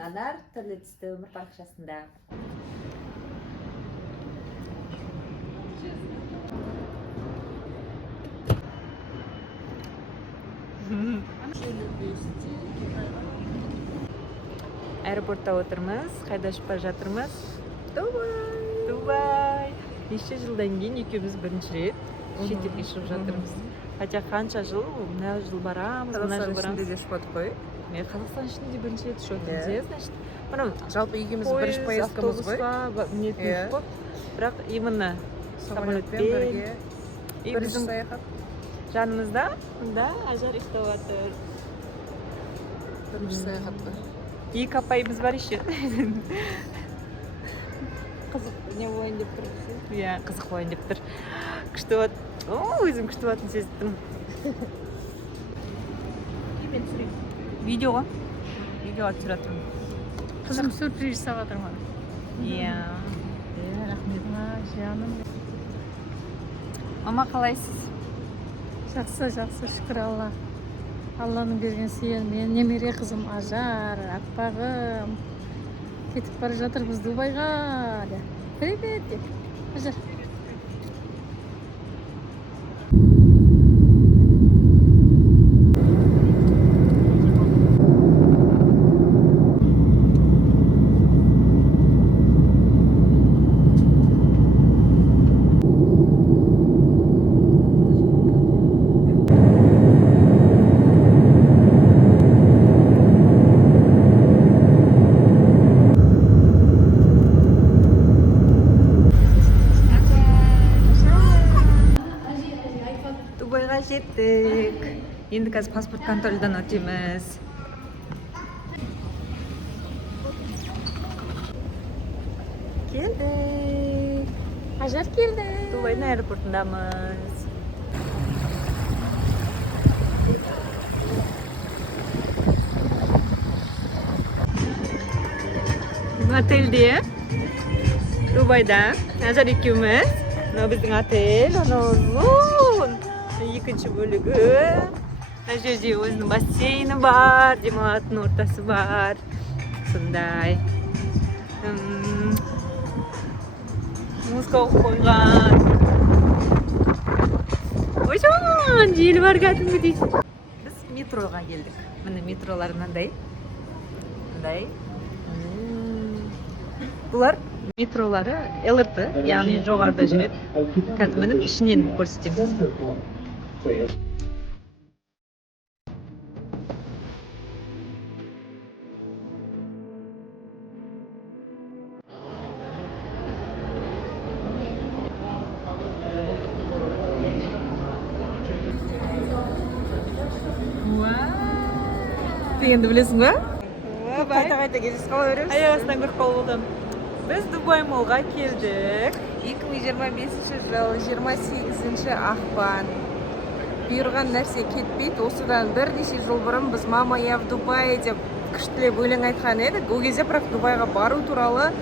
Анар, түрлі түсті өмір парақшасында. Аэропортта отырмыз, қайда ұшып бара жатырмыз? Дубай. Неше жылдан кейін екеуміз бірінші рет шетелге шығып жатырмыз. Хотя қанша жыл, мына жыл барамыз, мына жыл барамыз. Қазақстан ішінде де ұшып жатыр қой. Мен Қазақстан ішінде бірінші рет ұшып жатырмыз, значит. Жалпы екеуміз бірінші поездкамыз ғой. Автобусқа, бірақ именно самолетпен бірге бірінші саяхат. Жанымызда, мында Ажар ұйықтап жатыр. Бірінші саяхат қой. Екі апайымыз бар еще. Қызық не болайын деп тұр. Иә, қызық болайын деп тұр. Күшті болады. Өзім күшті болатынын сезіп тұрмын. Мен түсірейін. Видеоға түсіріп жатырмын. Қызым сюрприз жасап жатырмын. Иә. Рахмет, жаным. Мама, қалайсыз? Жақсы, шүкір Алла. Алланың берген сыйы. Мен немере қызым Ажар, аппағым. Кетіп бара жатырмыз Дубайға. Привет деп. Ажар. Дубайға жеттік. Енді қазір паспорт контрольдан өтеміз. Келдік. Ажар келді. Дубайдың аэропортындамыз. Отельде. Дубайда. Ажар екеуміз. Мынау біздің отель. Ұзын. Екінші бөлігі. Мына жерде өзінің бассейні бар, демалатын ортасы бар. Сондай. Музыка қойған. Ойжан, жел бар кәдімгі дейді. Біз метроға келдік. Міне метролар мынандай. Бұлар метролары ЛРТ, яғни жоғарыда жүреді. Қазір мініп ішінен көрсетеміз. Дегенді білесің ба? Қайта кездесіп қала береміз. Аяғасынан көріп қол болдым. Біз Дубай молға келдік. 2025 жыл 28 ақпан. Бұйырған нәрсе кетпейді. Осыдан бірнеше жыл бұрын біз «Мама, я в Дубае» деп күштілеп өлең айтқан едік. Ол кезде бірақ Дубайға бару туралы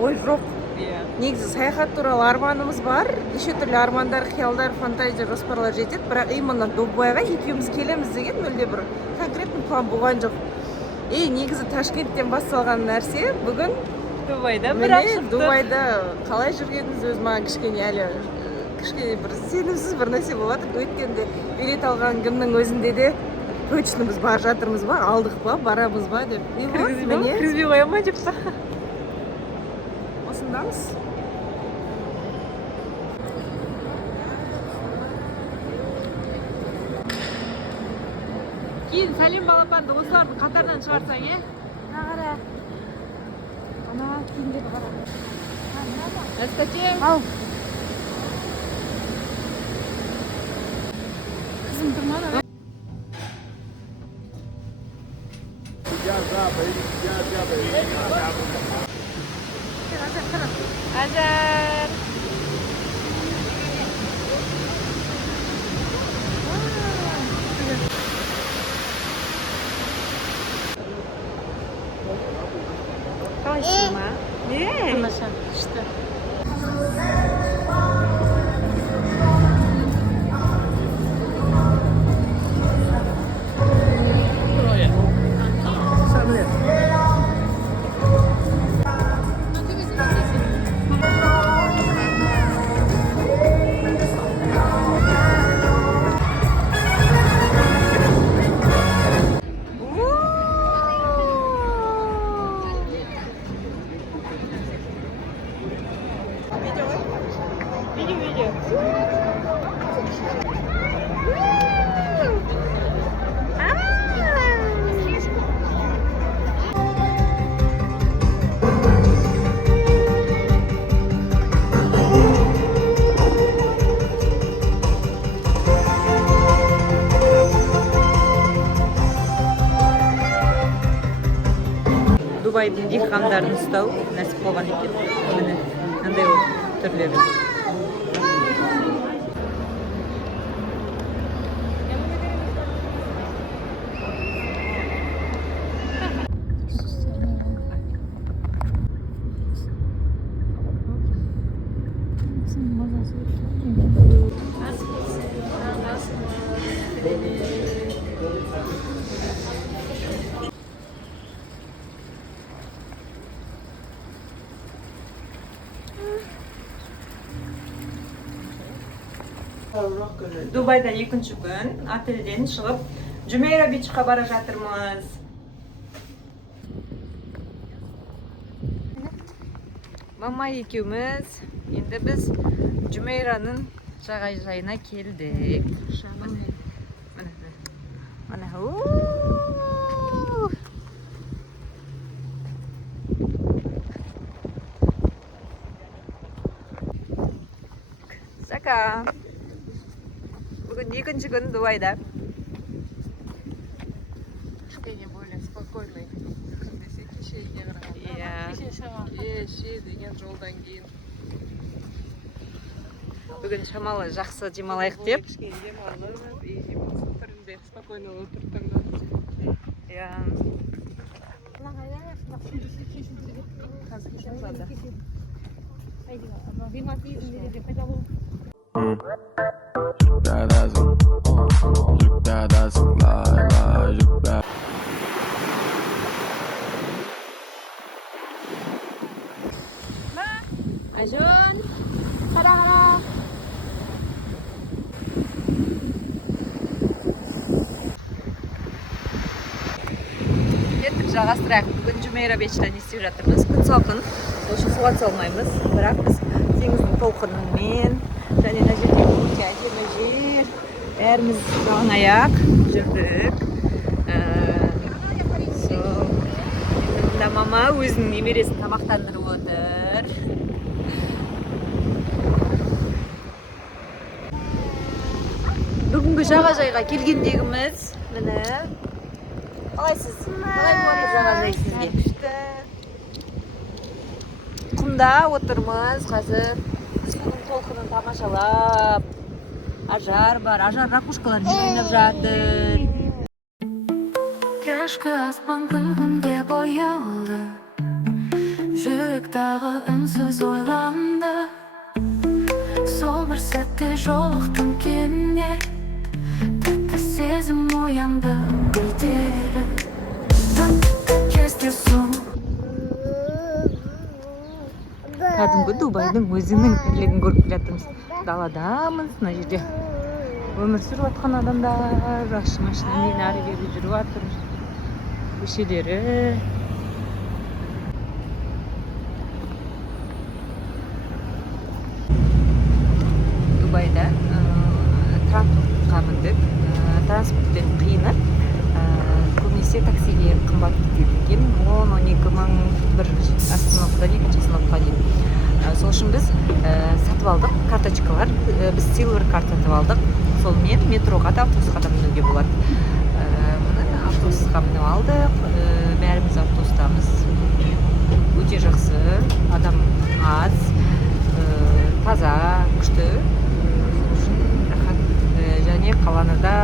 ой жоқ. Негізі саяхат туралы арманымыз бар. Неше түрлі армандар, қиялдар, фантазия, жоспарлар жетеді. Бірақ именно Дубайға екеуміз келеміз деген мүлде бір конкретный план болған жоқ. Негізі Ташкенттен басталған нәрсе бүгін Дубайда Дубайда қалай жүргеніміз өз маған кішкене бір сенімсіз бір нәрсе болады. Өткенде билет алған күннің өзінде де точно біз бар жатырмыз ба, алдық па, барамыз ба деп. Кіргізбей қоя ма деп па? Осындамыз. Кейін сәлем балапанды осылардың қатарынан шығарсаң, Қара. Ана киімдерді қара. Әскәте? Ау. Қызым тұрмады. Ажар. Қалайсың ма? Тамаша, күшті. Видео. Дубайдың диқандарын ұстау нәсіп болған екен. Міне, андай түрлері. Дубайда екінші күн отельден шығып Джумейра бичқа бара жатырмыз. Мама екеуміз енді біз Джумейраның жағажайына келдік. Міне. Сака. Бүгін екінші күн Дубайда. Кішкене более спокойный. Десе кешеге қарағанда. Иә. Ше деген жолдан кейін. Бүгін шамалы жақсы демалайық деп. Кішкене демалып, демалсын түрінде спокойно отырып Иә. Ajun, Қара. кеттік жағастырайық. Бүгін Джумейра бечта не істеп жатырмыз. Күн салқын, осы суға түсе алмаймыз. Бірақ біз теңіздің толқынымен және мына жерде өте әдемі жер. Бәріміз жалаң аяқ жүрдік. Мында мама өзінің немересін тамақтандырып отыр. Бүгінгі жағажайға келгендегіміз міне. Қалайсыз? Қалай болады жағажай сізге? Құмда отырмыз қазір. Судың толқынын тамашалап. Ажар бар, ажар ракушкалар ойнап жатыр. Кешкі аспан күлгінге боялды, жүрек тағы үнсіз ойланды. Сол бір сәтте жолықтым кенне, тәтті сезім оянды гүлдері. Тәтті кездесу. Кәдімгі Дубайдың өзінің тірлігін көріп жатырмыз. Даладамыз, мына жерде өмір сүріп жатқан адамдар, жақсы машинамен ары бері жүріп жатыр. Көшелері. Дубайда транспортқа міндік. Транспортпен қиыны. Көбінесе таксиге қымбат кетеді екен. 10-12 мың бір остановкадан екінші остановкаға дейін. Сол үшін біз сатып алдық карточкалар. Біз силвер карта сатып алдық. Солмен метроға да автобусқа да мінуге болады. Міне автобусқа мініп алдық. Бәріміз автобустамыз. Өте жақсы. Адам аз. Таза, күшті. Рахат. Және қаланы да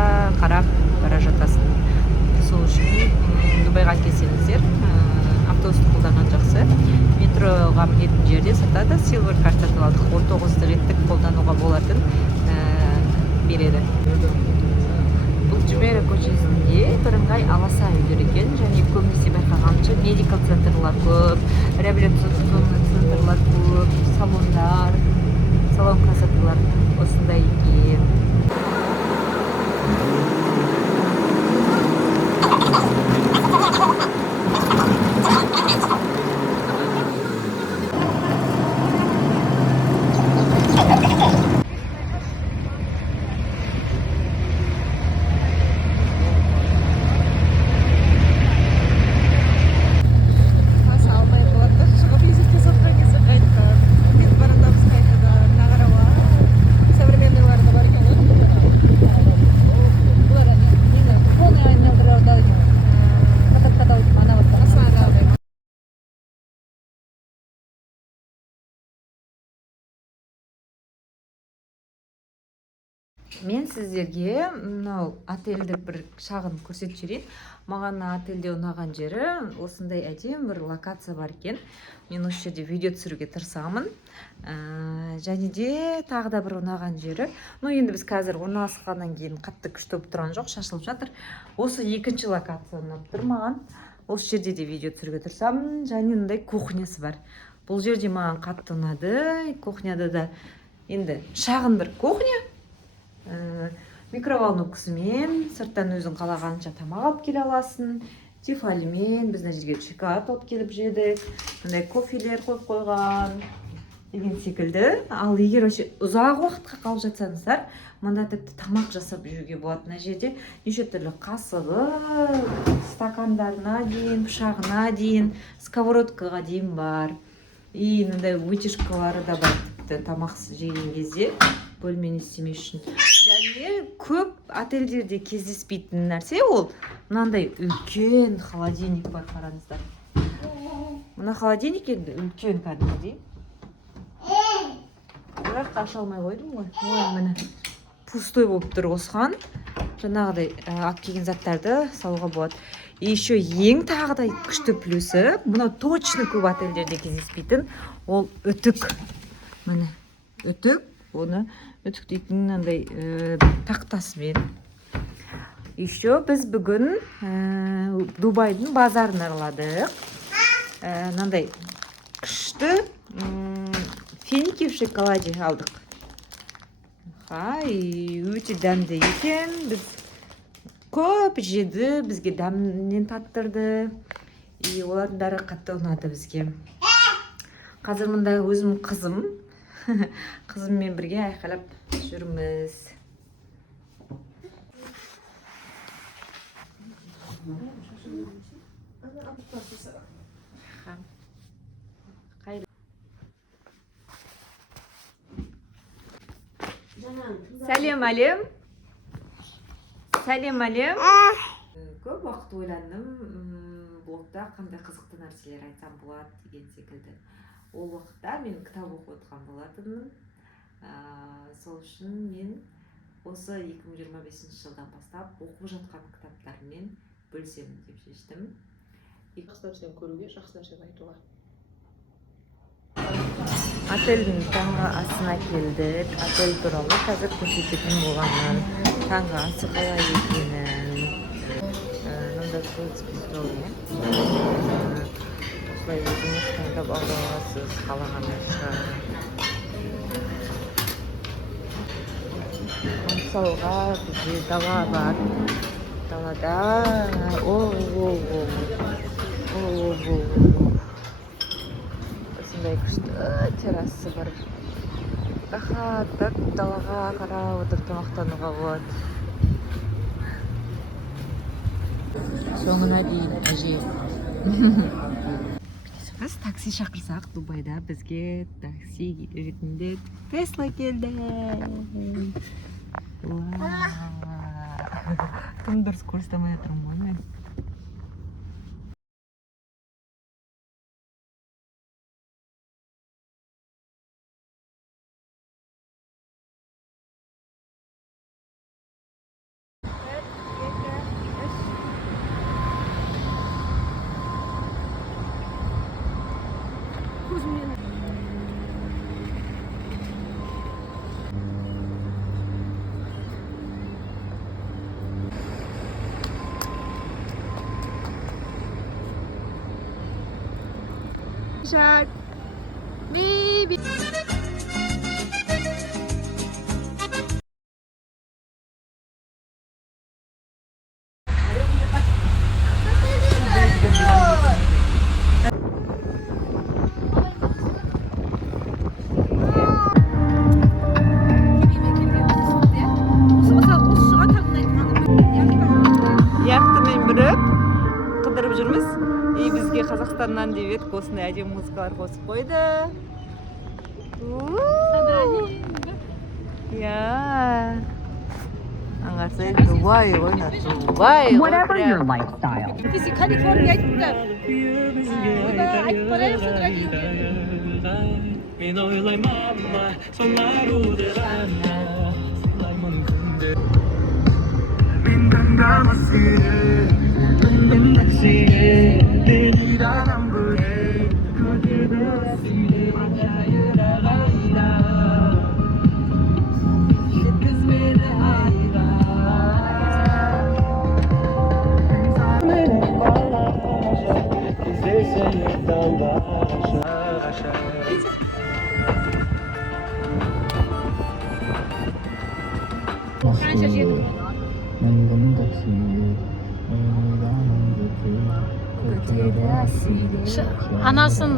қарап бара жатасың. Сол үшін Дубайға келсеңіздер, автобусты қолданған жақсы. Метроға мінетін жерде сатады, силвер карта сатып алдық. 19 реттік қолдануға болатын береді. Бұл Джумейра көшесінде бірыңғай аласа үйлер екен, және көбінесе байқағанымша медикал центрлар көп, реабилитационный центрлар көп, салондар, салон красоталар осындай екен. Мен сіздерге мынау отельді бір шағын көрсетіп жіберейін. Маған отельде ұнаған жері осындай әдемі бір локация бар екен. Мен осы жерде видео түсіруге тырысамын. Және де тағы да бір ұнаған жері. Енді біз қазір орналасқаннан кейін қатты күшті болып тұрған жоқ, шашылып жатыр. Осы екінші локация ұнап тұр маған. Осы жерде де видео түсіруге тырысамын. Және мындай кухнясы бар. Бұл жерде маған қатты ұнады. Кухняда да енді шағын бір кухня. Микроволновкасымен, сырттан өзің қалағанша тамақ алып келе аласың. Тефальмен, біз мына жерге шоколад алып келіп жедік. Мындай кофелер қойып қойған деген секілді. Ал егер ұзақ уақытқа қалып жатсаңыздар, мында тіпті тамақ жасап жеуге болады. Мына жерде неше түрлі қасығы, стакандарына дейін, пышағына дейін, сковородкаға дейін бар. И мындай вытяжкалары да бар, тіпті тамақ жеген кезде бөлмені істемес үшін. Және көп отельдерде кездеспейтін нәрсе ол мынандай үлкен холодильник бар, қараңыздар. Мына холодильник енді үлкен кәдімгідей. Бірақ аша алмай қойдым ғой. Ой, міне пустой болып тұр осыған. Жаңағыдай алып келген заттарды салуға болады. И еще ең тағы да күшті плюсы, мына точно көп отельдерде кездеспейтін, ол үтік. Міне үтік, оны үтіктейтін мынандай тақтасымен. Еще біз бүгін Дубайдың базарын араладық. Мынандай күшті финики в шоколаде алдық. Өте дәмді екен. Біз көп жеді, бізге дәмінен таттырды. И олардың бәрі қатты ұнады бізге. Қазір мұнда өзім қызыммен бірге айқайлап жүрміз. Сәлем әлем. Сәлем әлем. Көп уақыт ойландым, блогта қандай қызықты нәрселер айтсам болады деген секілді. Ол уақытта мен кітап оқып отырған болатынмын. Сол үшін мен осы 2025 жылдан бастап оқып жатқан кітаптармен бөлісемін деп шештім. Жақсы нәрсені көруге, жақсы нәрсені айтуға. Отельдің таңғы асына келдік. Отель туралы қазір көрсететін болғаннан. Таңғы асы қалай екенін. Мында стол. Осылай өзіңіз таңдап ала аласыз, қалаған нәрсе. Мысалға бізде дала бар. Далада осындай күшті террасы бар. Рахаттап далаға қарап отырып тамақтануға болады. Соңына дейін әже. Біз такси шақырсақ, Дубайда бізге такси ретінде Тесла келді. Тым дұрыс көрсетемей отырмын ғой мен. Shark, baby. Яхтымен біріп қыдырып жүрміз. И бізге Қазақстаннан деп едік, осындай әдемі музыкалар қосып қойды. Я. Аңғарсай Дубай ойна, Дубай. Whatever your lifestyle. Мен ойлаймын, сонар удырана, сыйлаймын күнде Анасын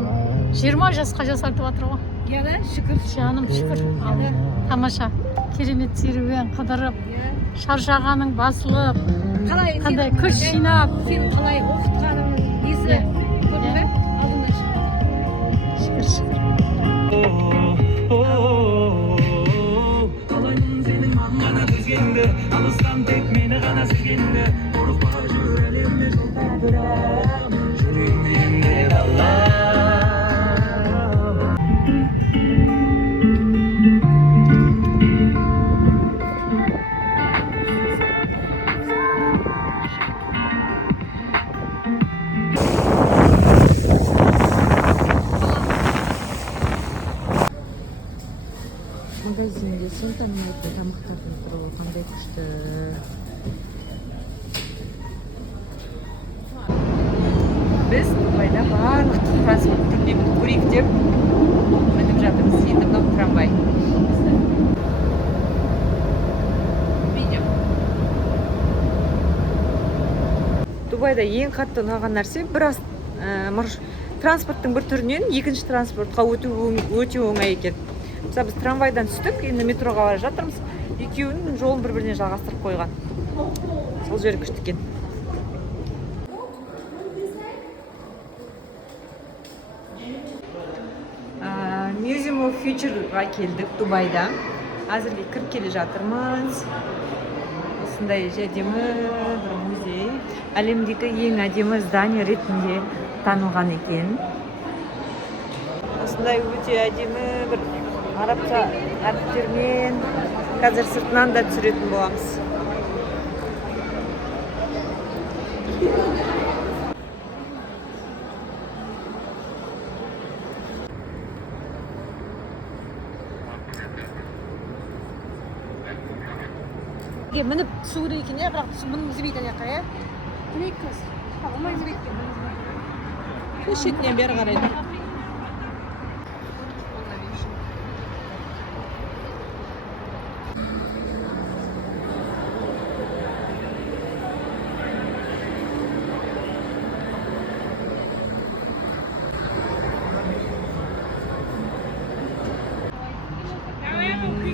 20 жасқа жасартып жатыр ғой. Иә да, шүкір. Жаным шүкір. Тамаша. Керемет серуен қыдырып, шаршағаның басылып, қандай күш жинап. Сен қалай оқытқаның несі көрдің бе? Алдыңда Шүкір, шүкір. Алыстан тек мені ғана сүйгенді Ұрықпа жүрелімді жылтадырам Жүрегімнен де алла Магазинде султанетті тамақтардың тұруы қандай күшті. Біз Дубайда барлық транспорт түрінен көрейік деп мініп жатырмыз. Енді мынау трамвай. Дубайда ең қатты ұнаған нәрсе біраз транспорттың бір түрінен екінші транспортқа өте оңай екен. Мысалы біз трамвайдан түстік, енді метроға бара жатырмыз. Екеуінің жолын бір-біріне жалғастырып қойған. Сол жері күшті екен. Museum of Future'ға келдік Дубайда. Әзірге кіріп келе жатырмыз. Осындай әдемі бір музей. Әлемдегі ең әдемі здание ретінде танылған екен. Осындай өте әдемі бір арабша әріптермен қазір сыртынан да түсіретін боламыз. мініп түсу керек екен, бірақ мұның іздемейді аяққа, иә? Демейік көз. Олмай іздемейді екен. Шетінен бері қарайды.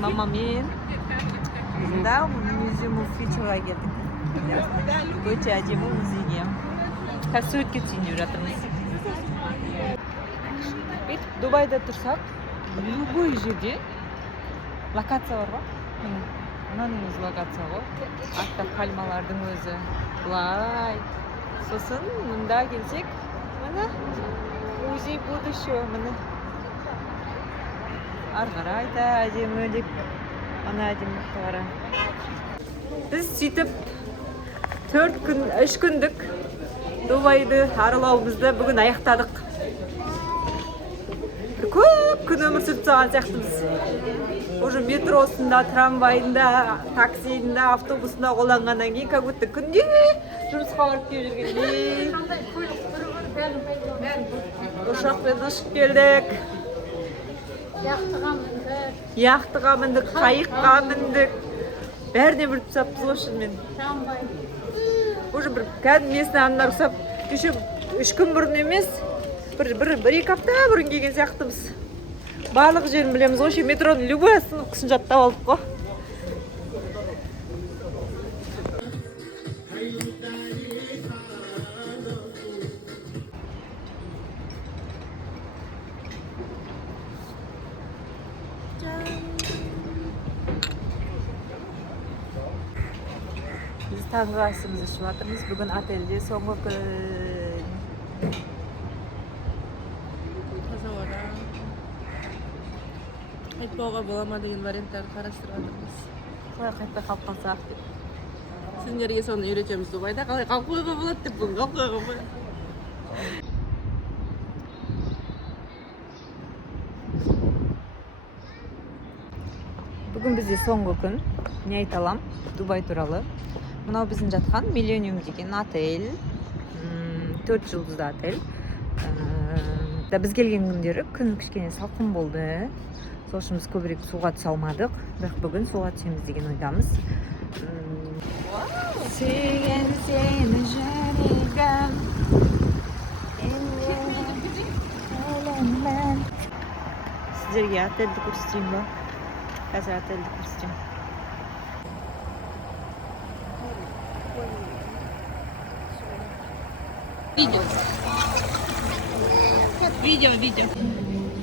Мамамен да Museum of Future'ға келдік. Өте әдемі музейге. Қазір суретке түсейін деп жатырмыз. Дубайда тұрсақ, любой жерде локация бар ғой. Мынаның өзі локация ғой. Артта пальмалардың өзі. Бұлай. Сосын мұнда келсек, мына музей будущего, мына. Ары қарай да әдемілік, ана әдемілікті қара. Біз сөйтіп 3 күндік Дубайды аралауымызды бүгін аяқтадық. Бір көп күн өмір сүріп тұрған сияқтымыз. Уже метросында, трамвайында, таксиінде, автобусында қолданғаннан кейін, как будто күнде жұмысқа барып келіп жүргендей. Ұшақпен ұшып келдік. Яқтыға міндік, қайыққа міндік. Бәріне бір тұсаппыз ғой шынымен. Уже бір кәдімгі местный адамдар ұсап, 3 күн бұрын емес, бір-екі апта бұрын келген сияқтымыз. Барлық жерін білеміз ғой, метроның любой остановкасын жаттап алдық қой. Biz tangı asımızı ішіп жатырмыз. Бүгін отельде соңғы күн. Таза ауада. Қайтпауға бола ма деген варианттарды қарастырып жатырмыз. Қалай қайтпай қалып қалсақ деп. сіздерге соны үйретеміз Дубайда қалай қалып қоюға болады деп бүгін қалып қоюға болады. Бүгін бізде соңғы күн. Не айта алам Дубай туралы. Мынау біздің жатқан Millennium деген отель. 4 жұлдызды отель. Да біз келген күндері күн кішкене салқын болды. Сол үшін біз көбірек суға түсе алмадық. Бірақ бүгін суға түсеміз деген ойдамыз. Сүйген сені жүрегім. Сіздерге отельді көрсетейін ба? Қазір отельді көрсетейін. Видео.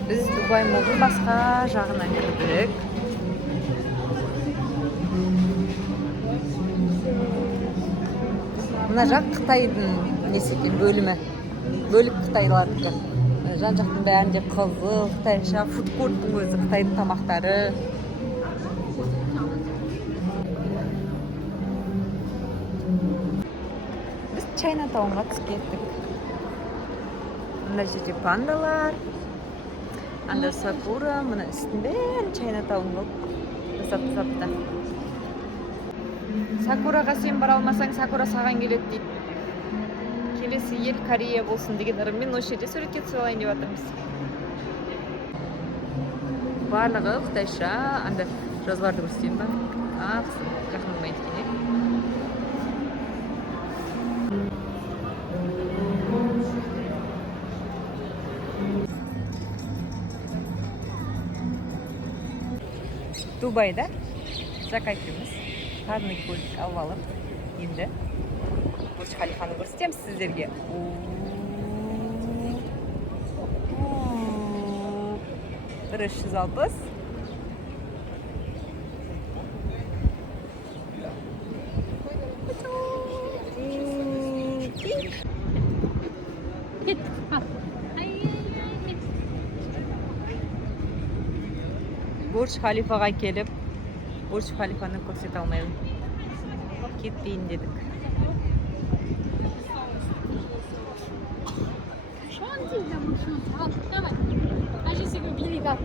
Біз Дубай молдың басқа жағынан кірдік. Мына жақ Қытайдың несі екен, бөлімі. Бөлік Қытайлардікі. Жан жақтың бәрінде қызыл, қытайша, фудкорттың өзі, Қытайдың тамақтары. Біз Чайнатаунға түсіп кеттік. Мына жерде пандалар, анда сакура, мына үстін бәрін Чайнатаун болып жасап-жасапты. Сакураға сен бара алмасаң, сакура саған келеді дейді. Келесі ел Корея болсын деген ырыммен осы жерде суретке түсіп алайын деп жатырмыз. Барлығы қытайша, анда жазбарды көрсетейін ба? Жақындамай еткене. Дубайда закайтымыз. Қарны көлік алып алып, енді Бурдж Халифаны көрсетеміз сіздерге. 360. Git. Бурдж Халифаға келіп, Бурдж Халифаны көрсете алмаймын. Кетпейін дедік. Давай. Кажи себе билет.